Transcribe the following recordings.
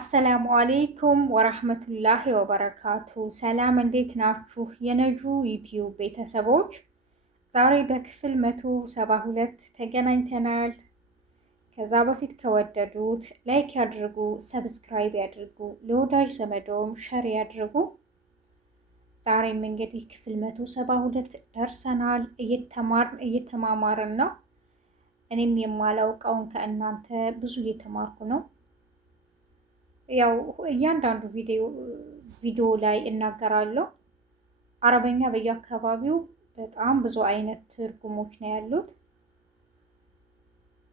አሰላሙ አሌይኩም ወረህመቱላሂ ወበረካቱ። ሰላም እንዴት ናችሁ? የነጁ ዩቲዩብ ቤተሰቦች ዛሬ በክፍል 172 ተገናኝተናል። ከዛ በፊት ከወደዱት ላይክ ያድርጉ፣ ሰብስክራይብ ያድርጉ፣ ለወዳጅ ዘመዶም ሸር ያድርጉ። ዛሬም እንግዲህ ክፍል 172 ደርሰናል። እየተማማርን ነው። እኔም የማላውቀውን ከእናንተ ብዙ እየተማርኩ ነው። ያው እያንዳንዱ ቪዲዮ ላይ እናገራለሁ። አረበኛ በየአካባቢው በጣም ብዙ አይነት ትርጉሞች ነው ያሉት።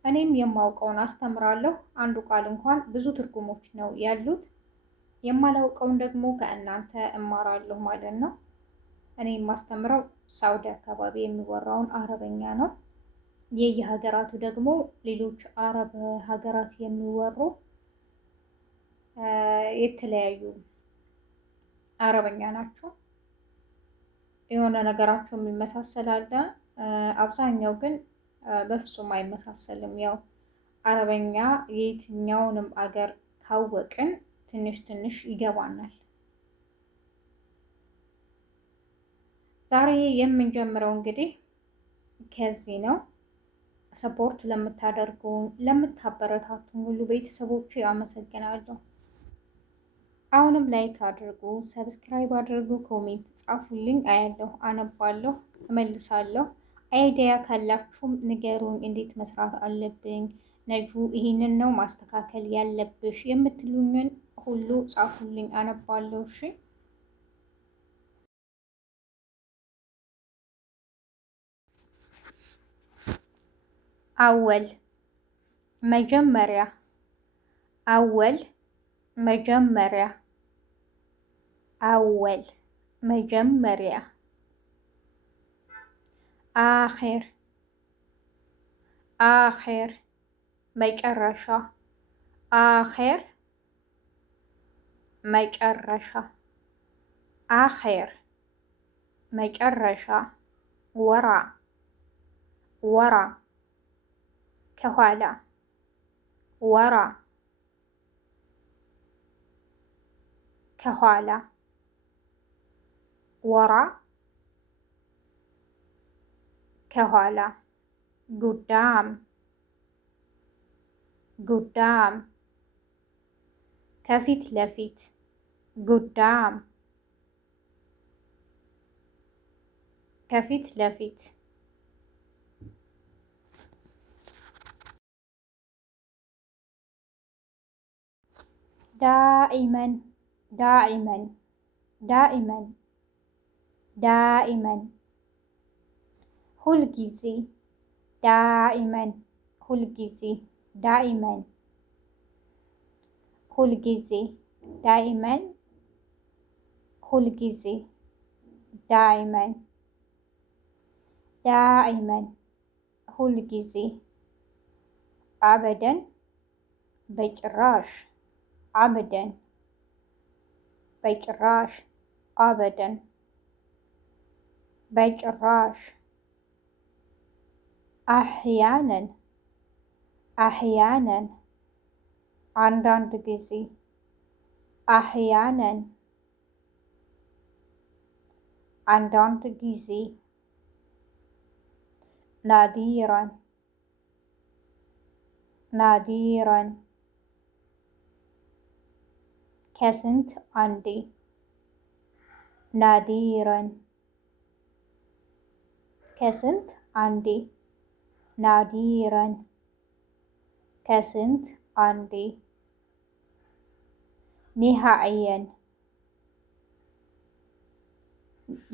እኔም የማውቀውን አስተምራለሁ። አንዱ ቃል እንኳን ብዙ ትርጉሞች ነው ያሉት። የማላውቀውን ደግሞ ከእናንተ እማራለሁ ማለት ነው። እኔ የማስተምረው ሳውዲ አካባቢ የሚወራውን አረበኛ ነው። የየሀገራቱ ደግሞ ሌሎች አረብ ሀገራት የሚወሩ የተለያዩ አረበኛ ናቸው። የሆነ ነገራቸው የሚመሳሰል አለ። አብዛኛው ግን በፍጹም አይመሳሰልም። ያው አረበኛ የየትኛውንም አገር ካወቅን ትንሽ ትንሽ ይገባናል። ዛሬ የምንጀምረው እንግዲህ ከዚህ ነው። ሰፖርት ለምታደርጉኝ ለምታበረታቱኝ ሁሉ ቤተሰቦቼ አመሰግናለሁ። አሁንም ላይክ አድርጉ፣ ሰብስክራይብ አድርጉ፣ ኮሜንት ጻፉልኝ። አያለሁ፣ አነባለሁ፣ እመልሳለሁ። አይዲያ ካላችሁም ንገሩኝ። እንዴት መስራት አለብኝ ነጁ፣ ይህንን ነው ማስተካከል ያለብሽ የምትሉኝን ሁሉ ጻፉልኝ፣ አነባለሁ። እሺ አወል መጀመሪያ፣ አወል መጀመሪያ፣ አወል መጀመሪያ። አኺር፣ አኺር መጨረሻ፣ አኺር መጨረሻ፣ አኺር መጨረሻ። ወራ፣ ወራ ከኋላ፣ ወራ ከኋላ፣ ወራ ከኋላ። ጉዳም፣ ጉዳም ከፊት ለፊት፣ ጉዳም ከፊት ለፊት። ዳኢመን፣ ዳኢመን፣ ዳኢመን፣ ዳኢመን ሁልጊዜ፣ ዳኢመን ሁልጊዜ፣ ዳኢመን ሁልጊዜ፣ ዳኢመን ሁልጊዜ፣ ዳኢመን፣ ዳኢመን ሁልጊዜ። አበደን በጭራሽ፣ አበደን በጭራሽ፣ አበደን በጭራሽ። አህያነን፣ አህያነን አንዳንድ ጊዜ፣ አህያነን አንዳንድ ጊዜ። ናዲራን፣ ናዲራን ከስንት አንዴ፣ ናዲራን ከስንት አንዴ፣ ናዲራን ከስንት አንዴ። ኒሃዕየን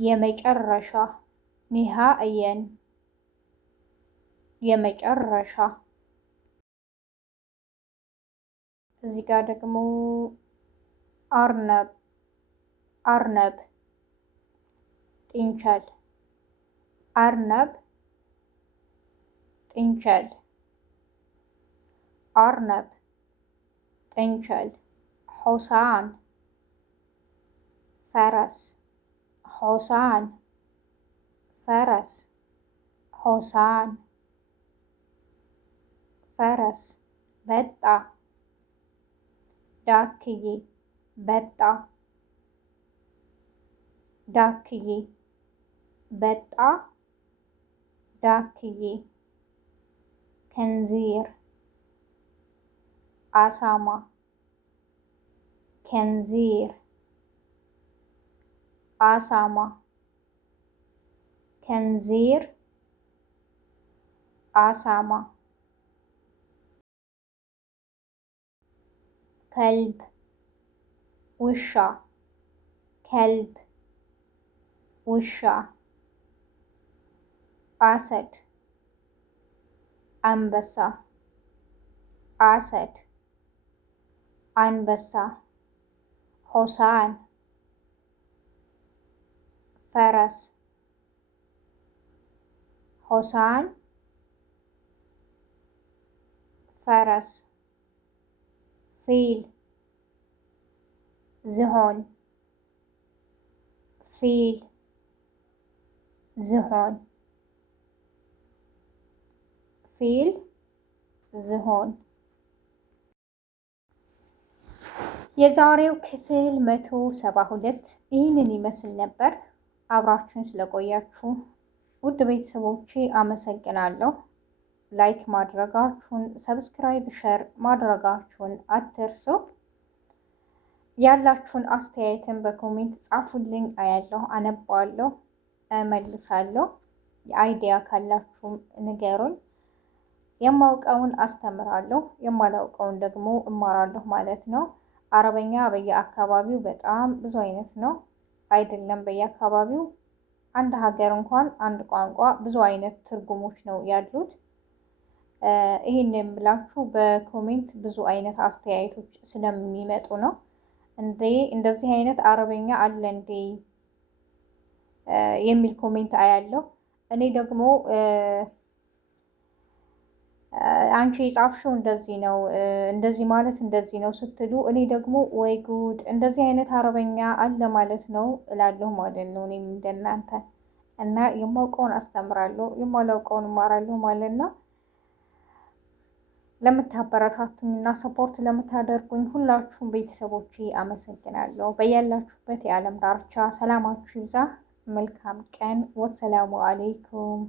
የመጨረሻ፣ ኒሃዕየን የመጨረሻ። እዚህ ጋር ደግሞ አርነብ፣ አርነብ ጥንቸል፣ አርነብ ጥንቸል፣ አርነብ ጥንቸል። ሑሳን ፈረስ፣ ሑሳን ፈረስ፣ ሑሳን ፈረስ። በጣ ዳክዬ በጣ ዳክዬ በጣ ዳክዬ ከንዚር አሳማ ከንዚር አሳማ ከንዚር አሳማ ከልብ ውሻ ከልብ ውሻ አሰድ አንበሳ አሰድ አንበሳ ሆሳን ፈረስ ሆሳን ፈረስ ፊል ዝሆን ፊል ዝሆን ፊል ዝሆን። የዛሬው ክፍል 172 ይህንን ይመስል ነበር። አብራችሁን ስለቆያችሁ ውድ ቤተሰቦቼ አመሰግናለሁ። ላይክ ማድረጋችሁን፣ ሰብስክራይብ፣ ሸር ማድረጋችሁን አትርሱ። ያላችሁን አስተያየትን በኮሜንት ጻፉልኝ። አያለሁ፣ አነባለሁ፣ እመልሳለሁ። የአይዲያ ካላችሁም ንገሩኝ። የማውቀውን አስተምራለሁ፣ የማላውቀውን ደግሞ እማራለሁ ማለት ነው። አረበኛ በየአካባቢው በጣም ብዙ አይነት ነው አይደለም። በየአካባቢው አንድ ሀገር እንኳን አንድ ቋንቋ ብዙ አይነት ትርጉሞች ነው ያሉት። ይህን የምላችሁ በኮሜንት ብዙ አይነት አስተያየቶች ስለሚመጡ ነው። እንደዚህ አይነት አረበኛ አለ እንዴ የሚል ኮሜንት አያለሁ። እኔ ደግሞ አንቺ የጻፍሽው እንደዚህ ነው፣ እንደዚህ ማለት እንደዚህ ነው ስትሉ እኔ ደግሞ ወይ ጉድ እንደዚህ አይነት አረበኛ አለ ማለት ነው እላለሁ ማለት ነው። እኔም እንደናንተ እና የማውቀውን አስተምራለሁ፣ የማላውቀውን እማራለሁ ማለት ነው። ለምታበረታቱኝ እና ሰፖርት ለምታደርጉኝ ሁላችሁም ቤተሰቦቼ አመሰግናለሁ። በያላችሁበት የዓለም ዳርቻ ሰላማችሁ ይብዛ። መልካም ቀን። ወሰላሙ አሌይኩም